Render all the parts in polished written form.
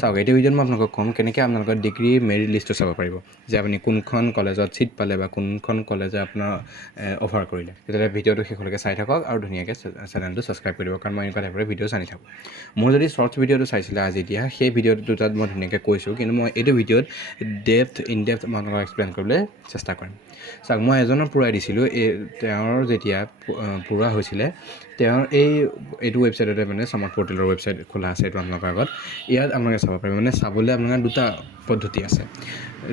চাওক এইটো ভিডিঅ'ত মই আপোনালোকক ক'ম কেনেকৈ আপোনালোকৰ ডিগ্ৰী মেৰিট লিষ্টটো চাব পাৰিব যে আপুনি কোনখন কলেজত ছিট পালে বা কোনখন কলেজে আপোনাৰ অফাৰ কৰিলে। তেতিয়াহ'লে ভিডিঅ'টো শেষলৈকে চাই থাকক আৰু ধুনীয়াকৈ চেনেলটো ছাবস্ক্ৰাইব কৰি দিব, কাৰণ মই এনেকুৱা টাইপৰে ভিডিঅ' আনি থাকোঁ। মোৰ যদি শ্বৰ্টছ ভিডিঅ'টো চাইছিলে আজি এতিয়া সেই ভিডিঅ'টো তাত মই ধুনীয়াকৈ কৈছোঁ, কিন্তু মই এইটো ভিডিঅ'ত ইন ডেপ্থ মই আপোনালোকক এক্সপ্লেইন কৰিবলৈ চেষ্টা কৰিম। চাওক মই এজনৰ পূৰাই দিছিলোঁ, তেওঁৰ যেতিয়া পূৰা হৈছিলে তেওঁৰ এইটো ৱেবছাইটতে মানে সমৰ্থ পৰ্টেলৰ ৱেবছাইট খোলা আছে এইটো আপোনালোকৰ আগত। ইয়াত আপোনালোকে চাব পাৰিব, মানে চাবলৈ আপোনালোকৰ দুটা পদ্ধতি আছে।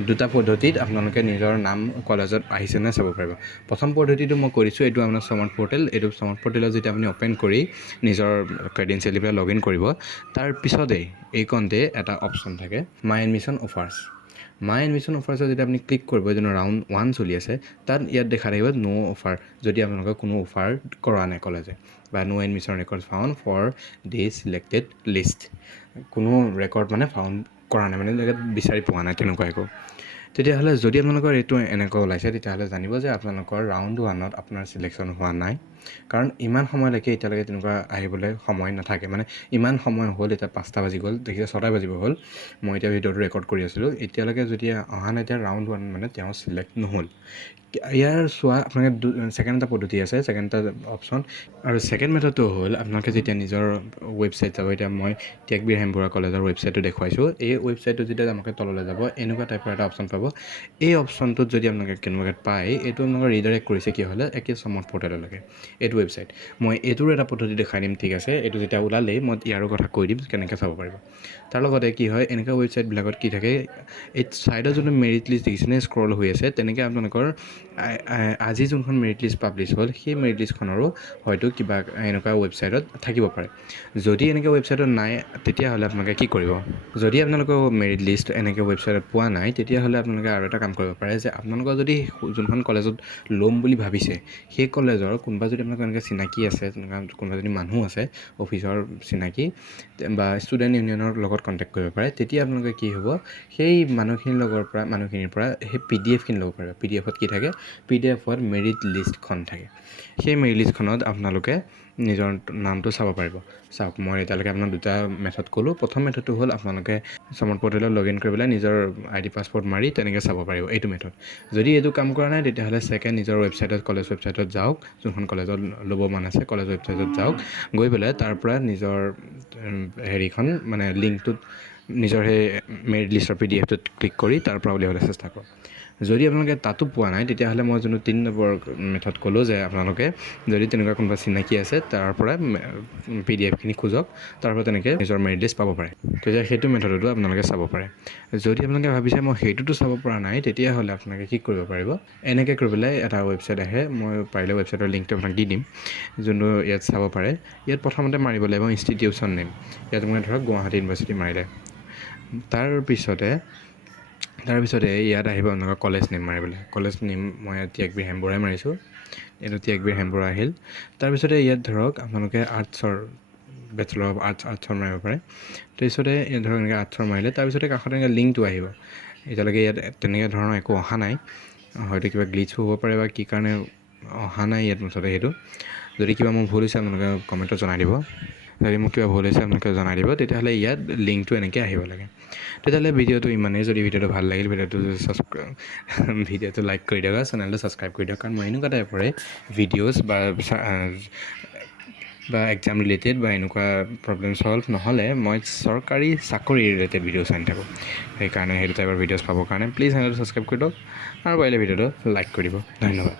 দুটা পদ্ধতিত আপোনালোকে নিজৰ নাম কলেজত আহিছেনে চাব পাৰিব। প্ৰথম পদ্ধতিটো মই কৈ দিছোঁ, এইটো আপোনাৰ সমৰ্থ পৰ্টেল। এইটো সমৰ্থ পৰ্টেলত যেতিয়া আপুনি অ'পেন কৰি নিজৰ ক্ৰেডেঞ্চিয়েল দি পেলাই লগ ইন কৰিব, তাৰ পিছতেই এইকণতে এটা অপশ্যন থাকে মাই এডমিশ্যন অফাৰ্ছ। মাই এডমিশ্যন অফাৰ্ছত যেতিয়া আপুনি ক্লিক কৰিব, যেনে ৰাউণ্ড 1 চলি আছে, তাত ইয়াত দেখা থাকিব ন' অফাৰ, যদি আপোনালোকৰ কোনো অফাৰ কৰা নাই কলেজে, বা no' admission record found for the selected list, কোনো ৰেকৰ্ড মানে ফাউণ্ড কৰা নাই, মানে জেগাত বিচাৰি পোৱা নাই তেনেকুৱা একো। তেতিয়াহ'লে যদি আপোনালোকৰ এইটো এনেকুৱা ওলাইছে, তেতিয়াহ'লে জানিব যে আপোনালোকৰ ৰাউণ্ড 1ত আপোনাৰ ছিলেকশ্যন হোৱা নাই, কাৰণ ইমান সময়লৈকে এতিয়ালৈকে তেনেকুৱা আহিবলৈ সময় নাথাকে। মানে ইমান সময় হ'ল, এতিয়া 5টা বাজি গ'ল, দেখিছে 6টা বাজিব হ'ল, মই এতিয়া ভিডিঅ'টো ৰেকৰ্ড কৰি আছিলোঁ, এতিয়ালৈকে যদি অহা নাই, এতিয়া ৰাউণ্ড 1 মানে তেওঁ ছিলেক্ট নহ'ল। ইয়াৰ চোৱা আপোনালোকে ছেকেণ্ড এটা পদ্ধতি আছে, ছেকেণ্ড এটা অপশ্যন। আৰু ছেকেণ্ড মেথডটো হ'ল আপোনালোকে যেতিয়া নিজৰ ৱেবছাইট যাব, এতিয়া মই ত্যাগবীৰ হেমবৰুৱা কলেজৰ ৱেবছাইটটো দেখুৱাইছোঁ। এই ৱেবছাইটটো যেতিয়া আমাকে তললৈ যাব, এনেকুৱা টাইপৰ এটা অপশ্যন পাব। এই অপশ্যনটোত যদি আপোনালোকে কেনেবাকৈ পায়, এইটো আপোনালোকে ৰিডাইৰেক্ট কৰিছে কি হ'লে একে সমৰ্থ পৰ্টেললৈকে, এইটো ৱেবছাইট। মই এইটোৰ এটা পদ্ধতি দেখাই দিম, ঠিক আছে। এইটো যেতিয়া ওলালেই মই ইয়াৰো কথা কৈ দিম কেনেকৈ চাব পাৰিব। তাৰ লগতে কি হয়, এনেকুৱা ৱেবছাইটবিলাকত কি থাকে, এই ছাইডত যোনটো মেৰিট লিষ্ট দেখিছেনে স্ক্ৰল হৈ আছে, তেনেকৈ আপোনালোকৰ আজি যোনখন মেৰিট লিষ্ট পাব্লিছ হ'ল, সেই মেৰিট লিষ্টখনৰো হয়তো কিবা এনেকুৱা ৱেবছাইটত থাকিব পাৰে। যদি এনেকৈ ৱেবছাইটত নাই, তেতিয়াহ'লে আপোনালোকে কি কৰিব, যদি আপোনালোকৰ মেৰিট লিষ্ট এনেকৈ ৱেবছাইটত পোৱা নাই, তেতিয়াহ'লে আপোনালোকে আৰু এটা কাম কৰিব পাৰে যে আপোনালোকৰ যদি যোনখন কলেজত ল'ম বুলি ভাবিছে, সেই কলেজৰ কোনোবা যদি আপোনালোকৰ এনেকৈ চিনাকি আছে, তেনেকুৱা কোনোবা যদি মানুহ আছে অফিচৰ চিনাকি বা ষ্টুডেণ্ট ইউনিয়নৰ লগত কণ্টেক্ট কৰিব পাৰে, তেতিয়া আপোনালোকে কি হ'ব, সেই মানুহখিনিৰ পৰা সেই PDF খিনি ল'ব পাৰিব। PDF-ত কি থাকে, PDF-ত মেৰিট লিষ্টখন থাকে। সেই মেৰিট লিষ্টখনত আপোনালোকে নিজৰ নামটো চাব পাৰিব। চাওক মই এতিয়ালৈকে আপোনাক দুটা মেথড ক'লোঁ। প্ৰথম মেথডটো হ'ল আপোনালোকে সমৰ্থ পৰ্টেলত লগ ইন কৰি পেলাই নিজৰ ID পাছপৰ্ট মাৰি তেনেকৈ চাব পাৰিব, এইটো মেথড। যদি এইটো কাম কৰা নাই, তেতিয়াহ'লে ছেকেণ্ড নিজৰ ৱেবছাইটত, কলেজ ৱেবছাইটত যাওক, যোনখন কলেজত ল'ব মন আছে কলেজ ৱেবছাইটত যাওক, গৈ পেলাই তাৰ পৰা নিজৰ হেৰিখন মানে লিংকটোত নিজৰ সেই মেৰিট লিষ্টৰ PDF-টোত ক্লিক কৰি তাৰ পৰা উলিয়াবলৈ চেষ্টা কৰক। যদি আপোনালোকে তাতো পোৱা নাই, তেতিয়াহ'লে মই যোনটো 3 নম্বৰ মেথড ক'লোঁ যে আপোনালোকে যদি তেনেকুৱা কোনোবা চিনাকি আছে, তাৰ পৰা PDF-খিনি খোজক, তাৰ পৰা তেনেকৈ নিজৰ মেৰিট লিষ্ট পাব পাৰে। তেতিয়া সেইটো মেথডতো আপোনালোকে চাব পাৰে। যদি আপোনালোকে ভাবিছে মই সেইটোতো চাব পৰা নাই, তেতিয়াহ'লে আপোনালোকে কি কৰিব পাৰিব, এনেকৈ কৰি পেলাই এটা ৱেবছাইট আহে, মই পাৰিলে ৱেবছাইটৰ লিংকটো আপোনাক দি দিম, যোনটো ইয়াত চাব পাৰে। ইয়াত প্ৰথমতে মাৰিব লাগিব ইনষ্টিটিউশ্যন নেম। ইয়াত মানে ধৰক গুৱাহাটী ইউনিভাৰ্চিটি মাৰিলে, তাৰপিছতে ইয়াত আহিব আপোনালোকৰ কলেজ নেম মাৰিবলৈ। কলেজ নেম মই ত্যাগবীৰ হেমবৰুৱাই মাৰিছোঁ, এইটো ত্যাগবীৰ হেমবৰুৱা আহিল। তাৰপিছতে ইয়াত ধৰক আপোনালোকে আৰ্টছৰ, বেচেলৰ অফ আৰ্টছৰ মাৰিব পাৰে। তাৰপিছতে ইয়াত ধৰক এনেকৈ আৰ্টছৰ মাৰিলে, তাৰপিছতে কাষত এনেকৈ লিংকটো আহিব। এতিয়ালৈকে ইয়াত তেনেকৈ ধৰণৰ একো অহা নাই, হয়তো কিবা গ্লিচ হ'ব পাৰে বা কি কাৰণে অহা নাই ইয়াত মুঠতে সেইটো। যদি কিবা মোৰ ভুল হৈছে আপোনালোকে কমেণ্টত জনাই দিব। যদি মোক কিবা ভুল হৈছে আপোনালোকে জনাই দিব। তেতিয়াহ'লে ইয়াত লিংকটো এনেকৈ আহিব লাগে। তেতিয়াহ'লে ভিডিঅ'টো ইমানেই। যদি ভিডিঅ'টো ভাল লাগিল, ভিডিঅ'টো লাইক কৰি দিয়ক, চেনেলটো ছাবস্ক্ৰাইব কৰি দিয়ক, কাৰণ মই এনেকুৱা টাইপৰে ভিডিঅ'জ বা এক্সাম ৰিলেটেড বা এনেকুৱা প্ৰব্লেম চল্ভ নহ'লে মই চৰকাৰী চাকৰি ৰিলেটেড ভিডিঅ'ছ আনি থাকোঁ। সেইকাৰণে সেইটো টাইপৰ ভিডিঅ'ছ পাবৰ কাৰণে প্লিজ চেনেলটো ছাবস্ক্ৰাইব কৰি দিয়ক, আৰু পাৰিলে ভিডিঅ'টো লাইক কৰি দিব। ধন্যবাদ।